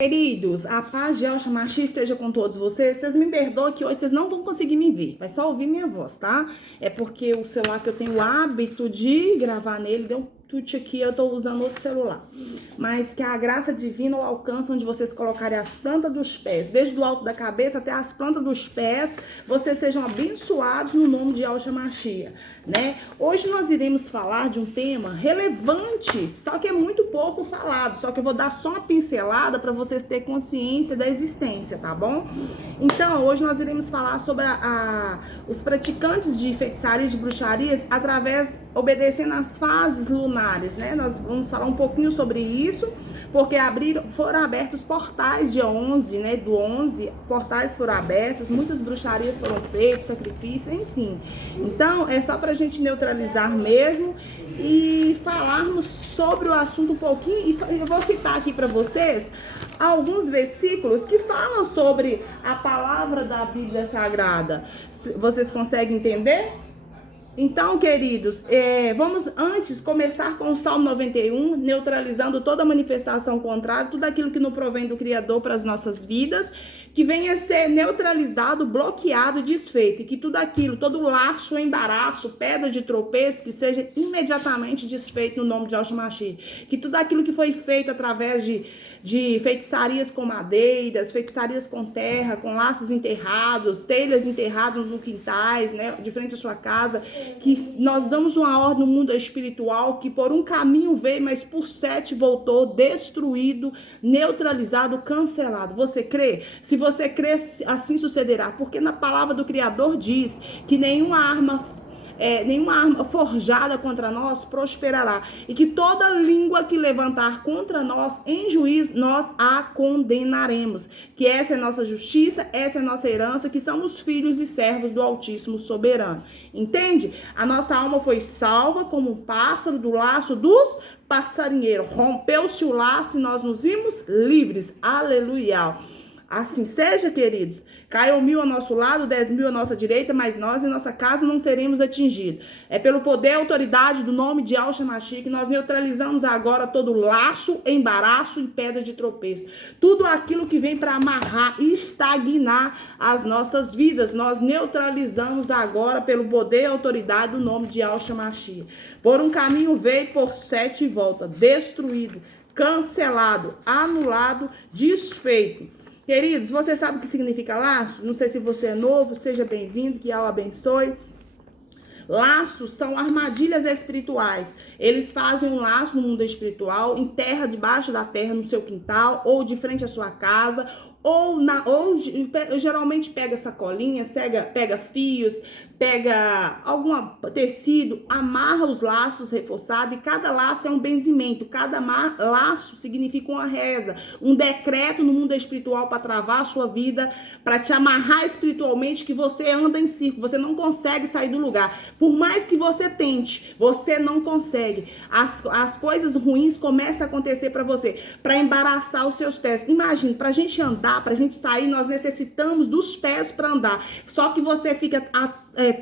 Queridos, a paz de Yahshua Mashiach esteja com todos vocês. Vocês me perdoam que hoje vocês não vão conseguir me ver. Vai só ouvir minha voz, tá? É porque o celular que eu tenho o hábito de gravar nele deu um tute aqui, eu tô usando outro celular. Mas que a graça divina o alcance onde vocês colocarem as plantas dos pés, desde o alto da cabeça até as plantas dos pés, vocês sejam abençoados no nome de Yahshua Mashiach, né? Hoje nós iremos falar de um tema relevante, só que é muito pouco falado, só que eu vou dar só uma pincelada para vocês terem consciência da existência, tá bom? Então, hoje nós iremos falar sobre os praticantes de feitiçarias, de bruxarias, obedecendo às fases lunares, né? Nós vamos falar um pouquinho sobre isso, porque foram abertos portais dia 11, né? Do 11, portais foram abertos, muitas bruxarias foram feitas, sacrifícios, enfim. Então, é só pra gente neutralizar mesmo e falarmos sobre o assunto um pouquinho. E eu vou citar aqui pra vocês alguns versículos que falam sobre a palavra da Bíblia Sagrada. Vocês conseguem entender? Então, queridos, vamos antes começar com o Salmo 91, neutralizando toda manifestação contrária, tudo aquilo que não provém do Criador para as nossas vidas, que venha a ser neutralizado, bloqueado, desfeito, e que tudo aquilo, todo laço, embaraço, pedra de tropeço, que seja imediatamente desfeito no nome de Yahshua Mashiach. Que tudo aquilo que foi feito através de feitiçarias com madeiras, feitiçarias com terra, com laços enterrados, telhas enterradas no quintais, né, de frente à sua casa, que nós damos uma ordem no mundo espiritual, que por um caminho veio, mas por 7 voltou, destruído, neutralizado, cancelado. Você crê? Se você crê, assim sucederá, porque na palavra do Criador diz que nenhuma arma forjada contra nós prosperará, e que toda língua que levantar contra nós em juízo, nós a condenaremos, que essa é a nossa justiça, essa é a nossa herança, que somos filhos e servos do Altíssimo Soberano. Entende? A nossa alma foi salva como um pássaro do laço dos passarinheiros. Rompeu-se o laço e nós nos vimos livres. Aleluia. Assim seja, queridos. Caiam 1000 ao nosso lado, 10.000 à nossa direita, mas nós em nossa casa não seremos atingidos. É pelo poder e autoridade do nome de Yahshua Mashiach que nós neutralizamos agora todo laço, embaraço e pedra de tropeço. Tudo aquilo que vem para amarrar e estagnar as nossas vidas, nós neutralizamos agora pelo poder e autoridade do nome de Yahshua Mashiach. Por um caminho veio, por 7 volta, destruído, cancelado, anulado, desfeito. Queridos, você sabe o que significa laço? Não sei se você é novo, seja bem-vindo, que Allah abençoe. Laços são armadilhas espirituais. Eles fazem um laço no mundo espiritual, em terra, debaixo da terra, no seu quintal, ou de frente à sua casa, ou geralmente pega sacolinha, pega fios, pega algum tecido, amarra os laços reforçados, e cada laço é um benzimento, cada laço significa uma reza, um decreto no mundo espiritual para travar a sua vida, para te amarrar espiritualmente, que você anda em círculo, você não consegue sair do lugar. Por mais que você tente, você não consegue. As coisas ruins começam a acontecer para você, para embaraçar os seus pés. Imagine, para a gente andar, para a gente sair, nós necessitamos dos pés para andar. Só que você fica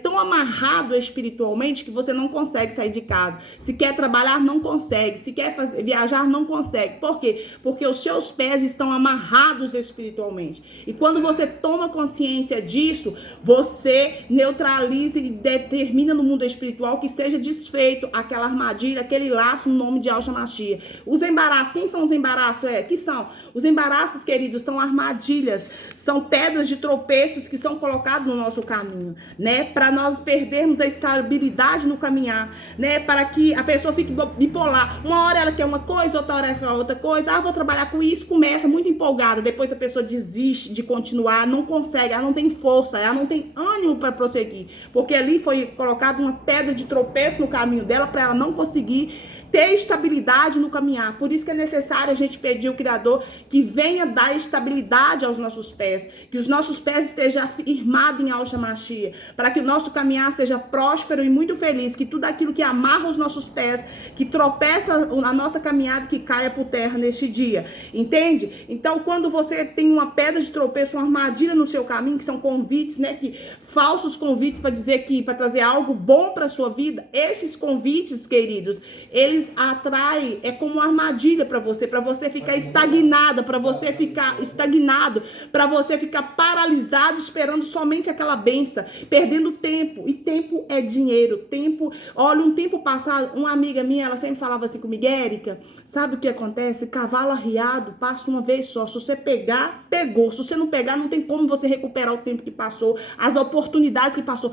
tão amarrado espiritualmente que você não consegue sair de casa. Se quer trabalhar, não consegue. Se quer viajar, não consegue. Por quê? Porque os seus pés estão amarrados espiritualmente. E quando você toma consciência disso, você neutraliza e determina no mundo espiritual que seja desfeito aquela armadilha, aquele laço no nome de Yahshua Mashiach. Os embaraços, quem são os embaraços? Que são? Os embaraços, queridos, são armadilhas, são pedras de tropeços que são colocadas no nosso caminho, né? Para nós perdermos a estabilidade no caminhar, né? Para que a pessoa fique bipolar. Uma hora ela quer uma coisa, outra hora ela quer outra coisa. Vou trabalhar com isso, começa muito empolgada. Depois a pessoa desiste de continuar, não consegue, ela não tem força, ela não tem ânimo para prosseguir. Porque ali foi colocada uma pedra de tropeço no caminho dela para ela não conseguir ter estabilidade no caminhar. Por isso que é necessário a gente pedir ao Criador que venha dar estabilidade aos nossos pés, que os nossos pés estejam firmados em Yahshua Mashiach, para que o nosso caminhar seja próspero e muito feliz, que tudo aquilo que amarra os nossos pés, que tropeça a nossa caminhada, que caia por terra neste dia, entende? Então, quando você tem uma pedra de tropeço, uma armadilha no seu caminho, que são convites, né, falsos convites para dizer que, para trazer algo bom para sua vida, esses convites, queridos, eles eles atraem, é como uma armadilha para você ficar estagnada, para você ficar estagnado, para você ficar paralisado esperando somente aquela benção, perdendo tempo. E tempo é dinheiro. Tempo, olha, um tempo passado, uma amiga minha, ela sempre falava assim comigo: Érica, sabe o que acontece? Cavalo arriado passa uma vez só. Se você pegar, pegou. Se você não pegar, não tem como você recuperar o tempo que passou, as oportunidades que passou.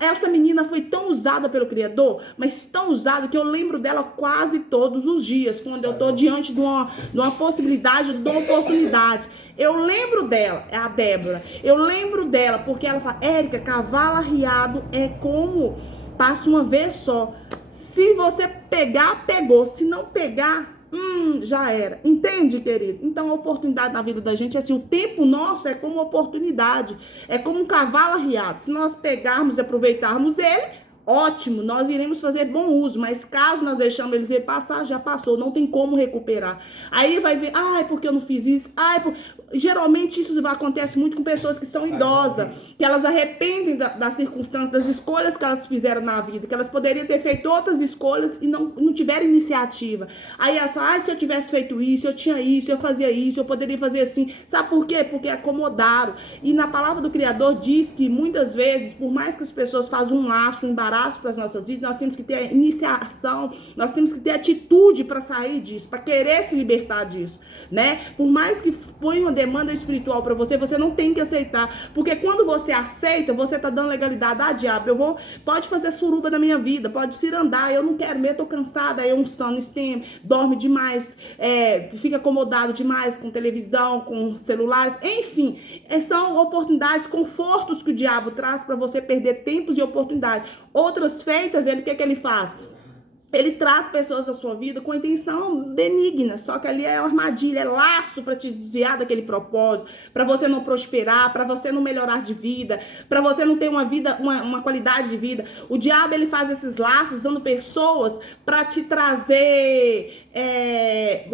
Essa menina foi tão usada pelo Criador, mas tão usada que eu lembro dela quase todos os dias, quando eu tô diante de uma possibilidade, de uma oportunidade. Eu lembro dela, é a Débora. Eu lembro dela porque ela fala: Érica, cavalo arriado é como passa uma vez só. Se você pegar, pegou. Se não pegar, já era. Entende, querido? Então, a oportunidade na vida da gente é assim: o tempo nosso é como oportunidade, é como um cavalo arriado. Se nós pegarmos e aproveitarmos ele, ótimo, nós iremos fazer bom uso, mas caso nós deixamos eles ir passar, já passou, não tem como recuperar. Aí vai ver: porque eu não fiz isso, geralmente isso acontece muito com pessoas que são idosas, que elas arrependem das circunstâncias, das escolhas que elas fizeram na vida, que elas poderiam ter feito outras escolhas e não tiveram iniciativa. Aí elas falam: se eu tivesse feito isso, eu tinha isso, eu fazia isso, eu poderia fazer assim. Sabe por quê? Porque acomodaram. E na palavra do Criador diz que muitas vezes, por mais que as pessoas façam um laço, um embaraço para as nossas vidas, nós temos que ter iniciação, nós temos que ter atitude para sair disso, para querer se libertar disso, né? Por mais que ponha uma demanda espiritual para você, você não tem que aceitar, porque quando você aceita, você tá dando legalidade. Diabo, pode fazer suruba na minha vida, pode se andar, eu não quero mesmo, tô cansada, aí sono extremo, dorme demais, fica acomodado demais com televisão, com celulares, enfim, são oportunidades, confortos que o diabo traz para você perder tempos e oportunidades. Outras feitas, o que ele faz? Ele traz pessoas à sua vida com intenção benigna, só que ali é uma armadilha, é laço para te desviar daquele propósito, para você não prosperar, para você não melhorar de vida, para você não ter uma vida, uma qualidade de vida. O diabo, ele faz esses laços usando pessoas para te trazer,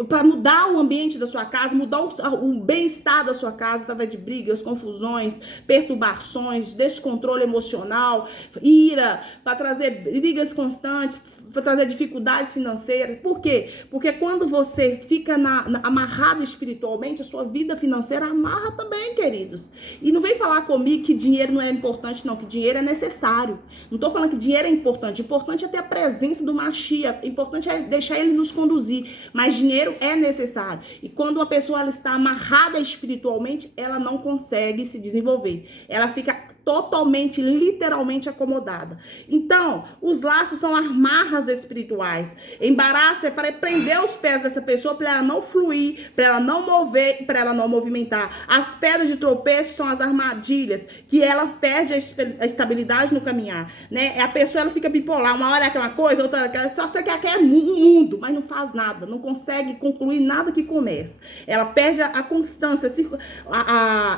para mudar o ambiente da sua casa, mudar o bem-estar da sua casa através de brigas, confusões, perturbações, descontrole emocional, ira, para trazer brigas constantes, para trazer dificuldades financeiras. Por quê? Porque quando você fica amarrado espiritualmente, a sua vida financeira amarra também, queridos. E não vem falar comigo que dinheiro não é importante, não, que dinheiro é necessário. Não estou falando que dinheiro é importante. Importante é ter a presença do Mashiach. Importante é deixar ele nos conduzir. Mas dinheiro é necessário. E quando uma pessoa ela está amarrada espiritualmente, ela não consegue se desenvolver. Ela fica totalmente, literalmente acomodada. Então, os laços são amarras espirituais. Embaraço é para prender os pés dessa pessoa, para ela não fluir, para ela não mover, para ela não movimentar. As pedras de tropeço são as armadilhas, que ela perde a estabilidade no caminhar, né? A pessoa, ela fica bipolar, uma hora quer uma coisa, outra hora quer, só você quer um mundo, mas não faz nada, não consegue concluir nada que começa. Ela perde a constância,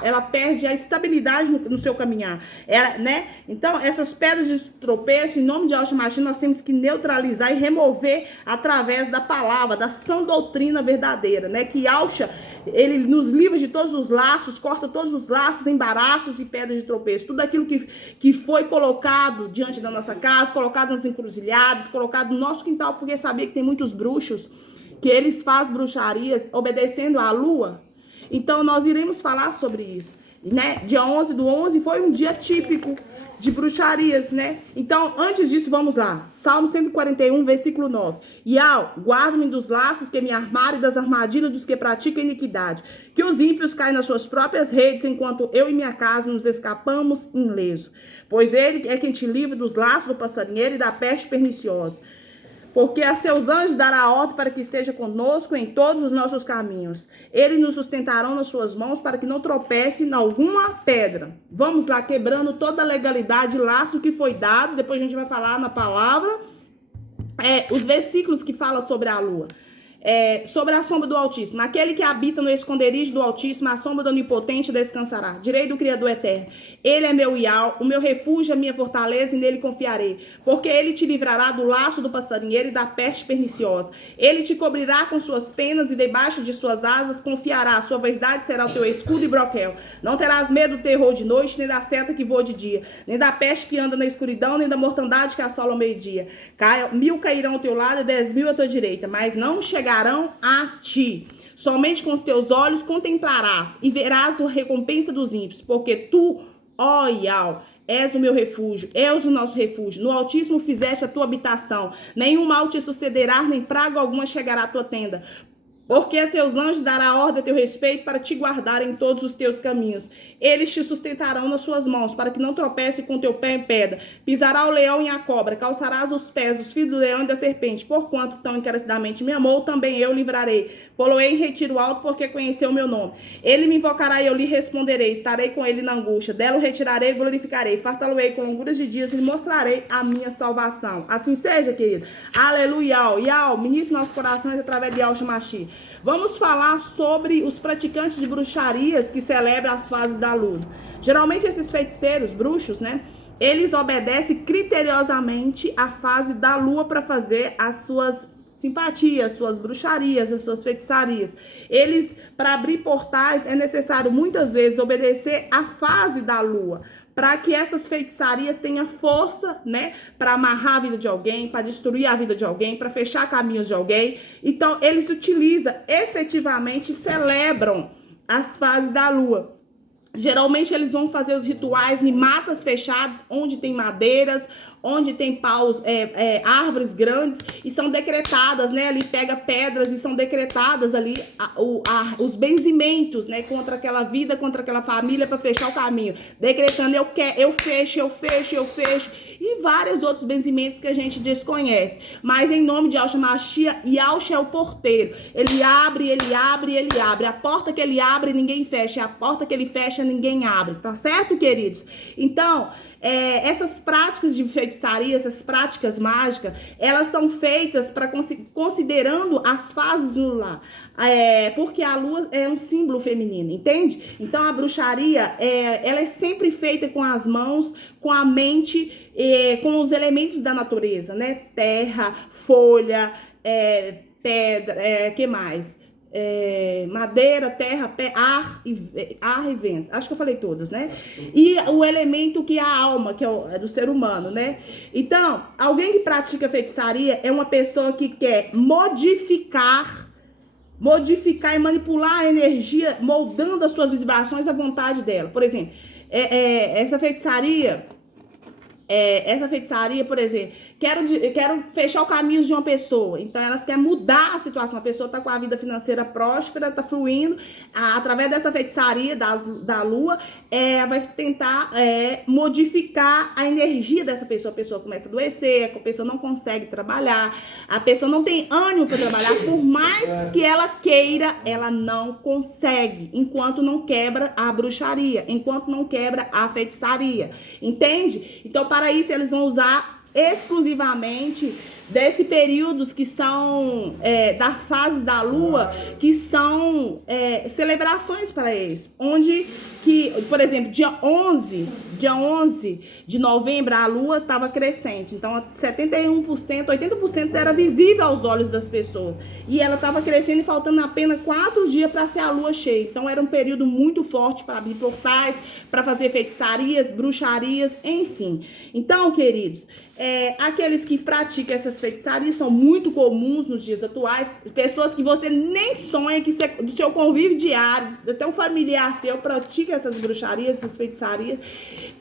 ela perde a estabilidade no seu caminhar. Né? Então, essas pedras de tropeço, em nome de Yahshua Mashiach, nós temos que neutralizar e remover através da palavra, da sã doutrina verdadeira, né? Que Yahshua, ele nos livra de todos os laços, corta todos os laços, embaraços e pedras de tropeço. Tudo aquilo que foi colocado diante da nossa casa, colocado nas encruzilhadas, colocado no nosso quintal, porque sabia que tem muitos bruxos, que eles fazem bruxarias obedecendo à lua. Então, nós iremos falar sobre isso. Né? Dia 11/11 foi um dia típico de bruxarias, né? Então, antes disso, vamos lá. Salmo 141, versículo 9. Iau, guarda-me dos laços que me armaram e das armadilhas dos que praticam iniquidade. Que os ímpios caem nas suas próprias redes, enquanto eu e minha casa nos escapamos ileso. Pois ele é quem te livra dos laços do passarinheiro e da peste perniciosa. Porque a seus anjos dará ordem para que esteja conosco em todos os nossos caminhos. Eles nos sustentarão nas suas mãos para que não tropece em alguma pedra. Vamos lá, quebrando toda a legalidade, laço que foi dado. Depois a gente vai falar na palavra, os versículos que falam sobre a lua. sobre a sombra do Altíssimo. Aquele que habita no esconderijo do Altíssimo, a sombra do Onipotente descansará. Direi do Criador eterno: Ele é meu ial, o meu refúgio, a minha fortaleza, e nele confiarei. Porque ele te livrará do laço do passarinheiro e da peste perniciosa. Ele te cobrirá com suas penas e debaixo de suas asas confiará. Sua verdade será o teu escudo e broquel. Não terás medo do terror de noite, nem da seta que voa de dia, nem da peste que anda na escuridão, nem da mortandade que assola ao meio-dia. 1000 cairão ao teu lado e 10.000 à tua direita, mas não chegarão a ti. Somente com os teus olhos contemplarás e verás a recompensa dos ímpios, porque tu, ó Ial, és o meu refúgio, és o nosso refúgio. No Altíssimo fizeste a tua habitação. Nenhum mal te sucederá, nem praga alguma chegará à tua tenda. Porque a seus anjos dará ordem a teu respeito para te guardar em todos os teus caminhos. Eles te sustentarão nas suas mãos, para que não tropece com teu pé em pedra. Pisará o leão e a cobra, calçarás os pés dos filhos do leão e da serpente. Porquanto tão encarecidamente me amou, também eu livrarei. Poloei em retiro alto, porque conheceu o meu nome. Ele me invocará e eu lhe responderei. Estarei com ele na angústia. Dela o retirarei e glorificarei. Fartá-lo-ei com longuras de dias e lhe mostrarei a minha salvação. Assim seja, querido. Aleluia. Ial, ministre nossos corações através de Yahshua Mashiach. Vamos falar sobre os praticantes de bruxarias que celebram as fases da lua. Geralmente esses feiticeiros, bruxos, né? Eles obedecem criteriosamente a fase da lua para fazer as suas simpatias, suas bruxarias, as suas feitiçarias. Eles, para abrir portais, é necessário muitas vezes obedecer a fase da lua, para que essas feitiçarias tenham força, né, para amarrar a vida de alguém, para destruir a vida de alguém, para fechar caminhos de alguém. Então, eles utilizam, efetivamente, celebram as fases da lua. Geralmente eles vão fazer os rituais em matas fechadas, onde tem madeiras, onde tem paus, árvores grandes, e são decretadas, né? Ali pega pedras e são decretadas ali os benzimentos, né? Contra aquela vida, contra aquela família, para fechar o caminho. Decretando, eu fecho. E vários outros benzimentos que a gente desconhece. Mas em nome de Yahshua Mashiach, Yahshua é o porteiro. Ele abre. A porta que ele abre, ninguém fecha. A porta que ele fecha, ninguém abre. Tá certo, queridos? Então, essas práticas de feitiçaria, essas práticas mágicas, elas são feitas considerando as fases lunar. Porque a lua é um símbolo feminino, entende? Então a bruxaria, ela é sempre feita com as mãos, com a mente, com os elementos da natureza, né? Terra, folha, pedra, que mais? Madeira, terra, ar e vento. Acho que eu falei todas, né? E o elemento que é a alma, que é do ser humano, né? Então, alguém que pratica feitiçaria é uma pessoa que quer modificar e manipular a energia, moldando as suas vibrações à vontade dela. Por exemplo, essa feitiçaria, por exemplo, quero fechar o caminho de uma pessoa. Então, elas querem mudar a situação. A pessoa está com a vida financeira próspera, está fluindo. Através dessa feitiçaria da lua, vai tentar modificar a energia dessa pessoa. A pessoa começa a adoecer, a pessoa não consegue trabalhar, a pessoa não tem ânimo para trabalhar. Por mais que ela queira, ela não consegue, enquanto não quebra a bruxaria, enquanto não quebra a feitiçaria. Entende? Então, para isso, eles vão usar exclusivamente desse períodos que são das fases da lua, que são celebrações para eles, onde que, por exemplo, dia 11 de novembro a lua estava crescente, então 71%, 80% era visível aos olhos das pessoas, e ela estava crescendo e faltando apenas 4 dias para ser a lua cheia. Então era um período muito forte para abrir portais, para fazer feitiçarias, bruxarias, enfim. Então, queridos, aqueles que praticam essas feitiçarias são muito comuns nos dias atuais. Pessoas que você nem sonha, que do seu convívio diário, até um familiar seu pratica essas bruxarias, essas feitiçarias.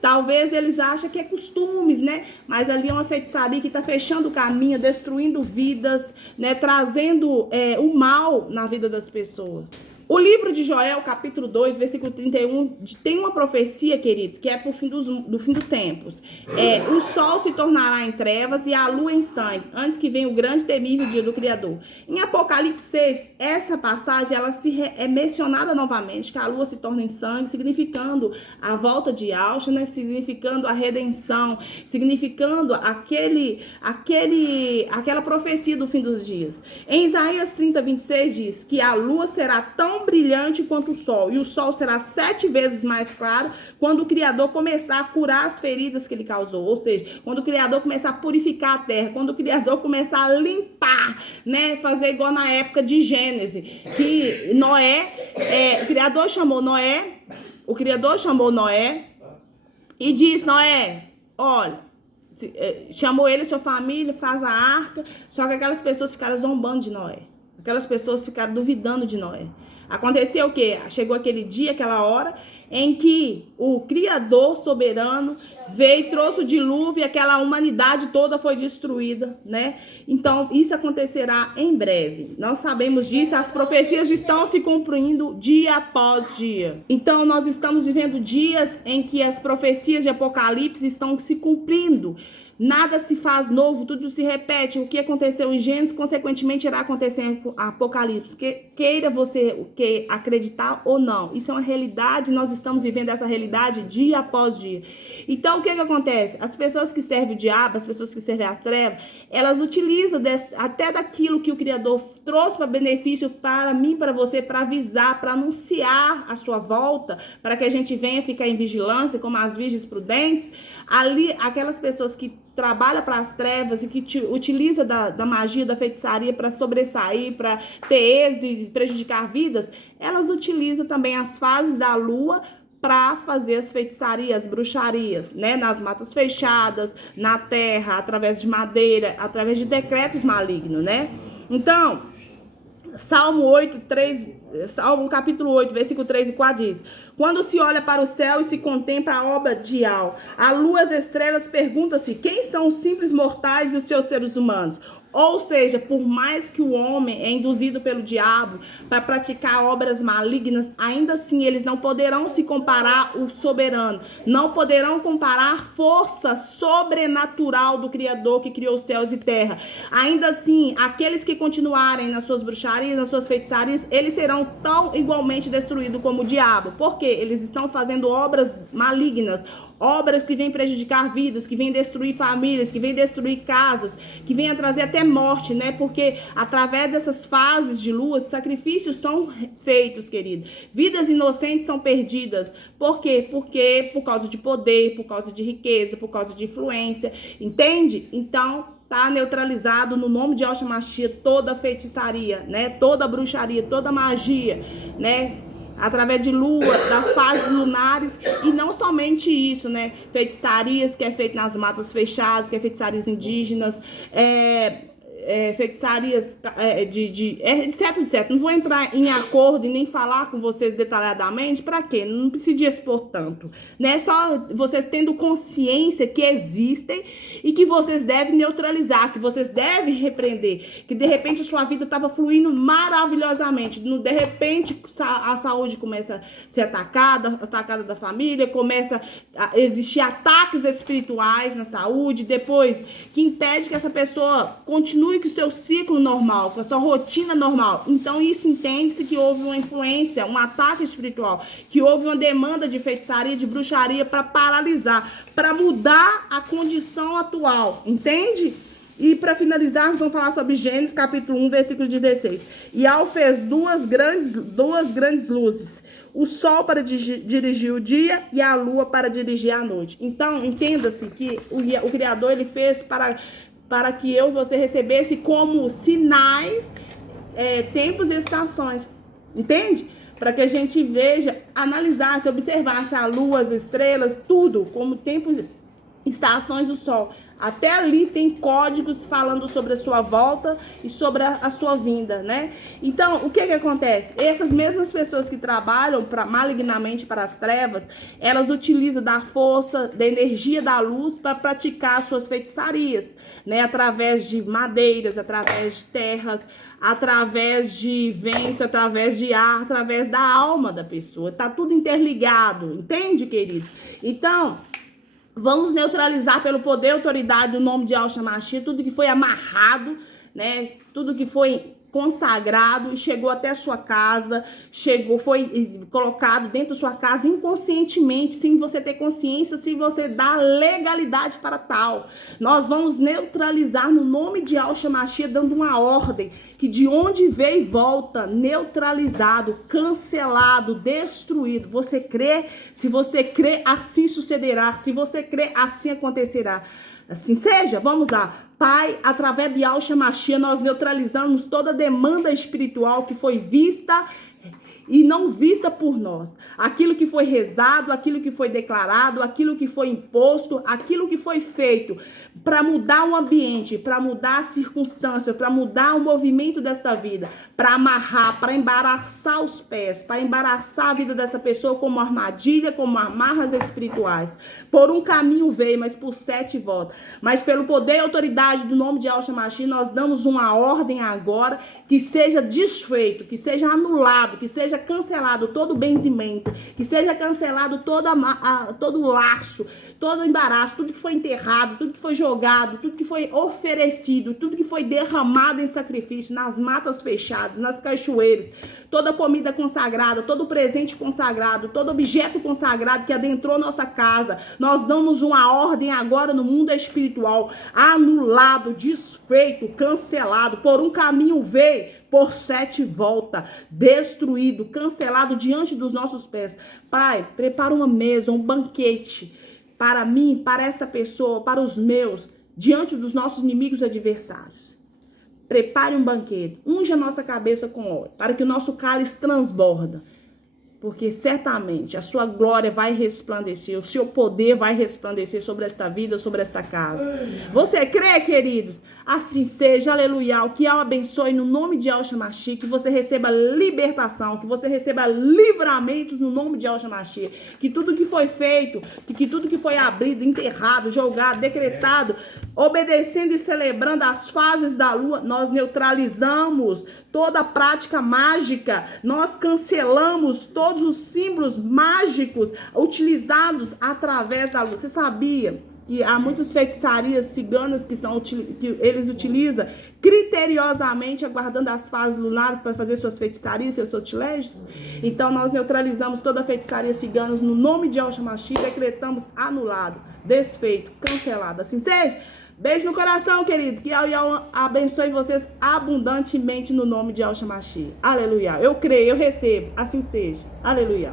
Talvez eles achem que é costumes, né? Mas ali é uma feitiçaria que está fechando o caminho, destruindo vidas, né? Trazendo o mal na vida das pessoas. O livro de Joel, capítulo 2, versículo 31, tem uma profecia, querido, que é pro fim do fim dos tempos. O sol se tornará em trevas e a lua em sangue, antes que venha o grande e temível dia do Criador. Em Apocalipse 6, essa passagem ela é mencionada novamente, que a lua se torna em sangue, significando a volta de Yahshua, né? Significando a redenção, significando aquela profecia do fim dos dias. Em Isaías 30, 26 diz que a lua será tão brilhante quanto o sol, e o sol será 7 vezes mais claro quando o Criador começar a curar as feridas que ele causou, ou seja, quando o Criador começar a purificar a terra, quando o Criador começar a limpar, né, fazer igual na época de Gênesis, que Noé, o Criador chamou Noé e disse: Noé, olha, chamou ele e sua família, faz a arca, só que aquelas pessoas ficaram zombando de Noé, aquelas pessoas ficaram duvidando de Noé. Aconteceu o quê? Chegou aquele dia, aquela hora, em que o Criador soberano veio e trouxe o dilúvio e aquela humanidade toda foi destruída, né? Então, isso acontecerá em breve. Nós sabemos disso, as profecias estão se cumprindo dia após dia. Então, nós estamos vivendo dias em que as profecias de Apocalipse estão se cumprindo. Nada se faz novo, tudo se repete. O que aconteceu em Gênesis, consequentemente, irá acontecer em Apocalipse. Queira você acreditar ou não. Isso é uma realidade, nós estamos vivendo essa realidade dia após dia. Então, o que acontece? As pessoas que servem o diabo, as pessoas que servem a treva, elas utilizam até daquilo que o Criador trouxe para benefício para mim, para você, para avisar, para anunciar a sua volta, para que a gente venha ficar em vigilância, como as virgens prudentes. Ali, aquelas pessoas que trabalham para as trevas e que utiliza da magia, da feitiçaria para sobressair, para ter êxito e prejudicar vidas, elas utilizam também as fases da lua para fazer as feitiçarias, as bruxarias, né? Nas matas fechadas, na terra, através de madeira, através de decretos malignos, né? Então, Salmo capítulo 8, versículo 3 e 4 diz: quando se olha para o céu e se contempla a obra de Yahweh, a lua e as estrelas, pergunta-se: quem são os simples mortais e os seus seres humanos? Ou seja, por mais que o homem é induzido pelo diabo para praticar obras malignas, ainda assim eles não poderão se comparar ao soberano, não poderão comparar a força sobrenatural do Criador que criou os céus e terra. Ainda assim, aqueles que continuarem nas suas bruxarias, nas suas feitiçarias, eles serão tão igualmente destruídos como o diabo. Por quê? Eles estão fazendo obras malignas, obras que vêm prejudicar vidas, que vêm destruir famílias, que vêm destruir casas, que vêm trazer até morte, né? Porque através dessas fases de lua, sacrifícios são feitos, querido. Vidas inocentes são perdidas. Por quê? Porque por causa de poder, por causa de riqueza, por causa de influência. Entende? Então, tá neutralizado no nome de Yahshua Mashiach toda a feitiçaria, né? Toda a bruxaria, toda a magia, né? Através de lua, das fases lunares, e não somente isso, né? Feitiçarias que é feito nas matas fechadas, que é feitiçarias indígenas, feitiçarias etc. Não vou entrar em acordo e nem falar com vocês detalhadamente, para quê? Não precisa expor tanto, né? Só vocês tendo consciência que existem e que vocês devem neutralizar, que vocês devem repreender, que de repente a sua vida estava fluindo maravilhosamente, de repente a saúde começa a ser atacada da família, começa a existir ataques espirituais na saúde, depois que impede que essa pessoa continue com o seu ciclo normal, com a sua rotina normal. Então isso entende-se que houve uma influência, um ataque espiritual, que houve uma demanda de feitiçaria, de bruxaria para paralisar, para mudar a condição atual, entende? E para finalizar, nós vamos falar sobre Gênesis capítulo 1, versículo 16. E Yahweh fez duas grandes luzes, o sol para dirigir o dia e a lua para dirigir a noite. Então, entenda-se que o Criador ele fez para que eu e você recebesse como sinais, tempos e estações, entende? Para que a gente veja, analisasse, observasse a lua, as estrelas, tudo como tempos estações do sol. Até ali tem códigos falando sobre a sua volta e sobre a sua vinda, né? Então, o que acontece? Essas mesmas pessoas que trabalham malignamente para as trevas, elas utilizam da força, da energia da luz para praticar suas feitiçarias, né? Através de madeiras, através de terras, através de vento, através de ar, através da alma da pessoa. Tá tudo interligado, entende, queridos? Então, vamos neutralizar pelo poder e autoridade do nome de Yahshua Mashiach tudo que foi amarrado, né? Tudo que foi consagrado e chegou até a sua casa, foi colocado dentro da sua casa inconscientemente, sem você ter consciência, sem você dar legalidade para tal. Nós vamos neutralizar no nome de Yahshua Mashiach, dando uma ordem que de onde veio e volta, neutralizado, cancelado, destruído. Você crê? Se você crê, assim sucederá. Se você crê, assim acontecerá. Assim seja, vamos lá. Pai, através de Yahshua Mashiach, nós neutralizamos toda demanda espiritual que foi vista e não vista por nós. Aquilo que foi rezado, aquilo que foi declarado, aquilo que foi imposto, aquilo que foi feito para mudar o ambiente, para mudar a circunstância, para mudar o movimento desta vida, para amarrar, para embaraçar os pés, para embaraçar a vida dessa pessoa como armadilha, como amarras espirituais. Por um caminho veio, mas por 7 volta. Mas pelo poder e autoridade do nome de Yahshua Mashiach, nós damos uma ordem agora que seja desfeito, que seja anulado, que seja cancelado todo benzimento, que seja cancelado todo laço, todo embaraço, tudo que foi enterrado, tudo que foi jogado, tudo que foi oferecido, tudo que foi derramado em sacrifício, nas matas fechadas, nas cachoeiras, toda comida consagrada, todo presente consagrado, todo objeto consagrado que adentrou nossa casa, nós damos uma ordem agora no mundo espiritual, anulado, desfeito, cancelado, por um caminho veio, por 7 volta, destruído, cancelado diante dos nossos pés. Pai, prepara uma mesa, um banquete para mim, para esta pessoa, para os meus, diante dos nossos inimigos adversários. Prepare um banquete, unge a nossa cabeça com óleo, para que o nosso cálice transborda. Porque certamente a sua glória vai resplandecer, o seu poder vai resplandecer sobre esta vida, sobre esta casa. Você crê, queridos? Assim seja, aleluia. O que eu abençoe no nome de Yahshua Mashiach, que você receba libertação, que você receba livramentos no nome de Yahshua Mashiach. Que tudo que foi feito, que tudo que foi abrido, enterrado, jogado, decretado, obedecendo e celebrando as fases da lua, nós neutralizamos toda a prática mágica, nós cancelamos todos os símbolos mágicos utilizados através da lua. Você sabia que há muitas feitiçarias ciganas que eles utilizam criteriosamente aguardando as fases lunares para fazer suas feitiçarias, seus sortilégios? Então nós neutralizamos toda a feitiçaria cigana no nome de Yahshua Mashiach, decretamos anulado, desfeito, cancelado. Assim seja. Beijo no coração, querido. Que Yahweh abençoe vocês abundantemente no nome de Yahshua Mashiach. Aleluia. Eu creio, eu recebo. Assim seja. Aleluia.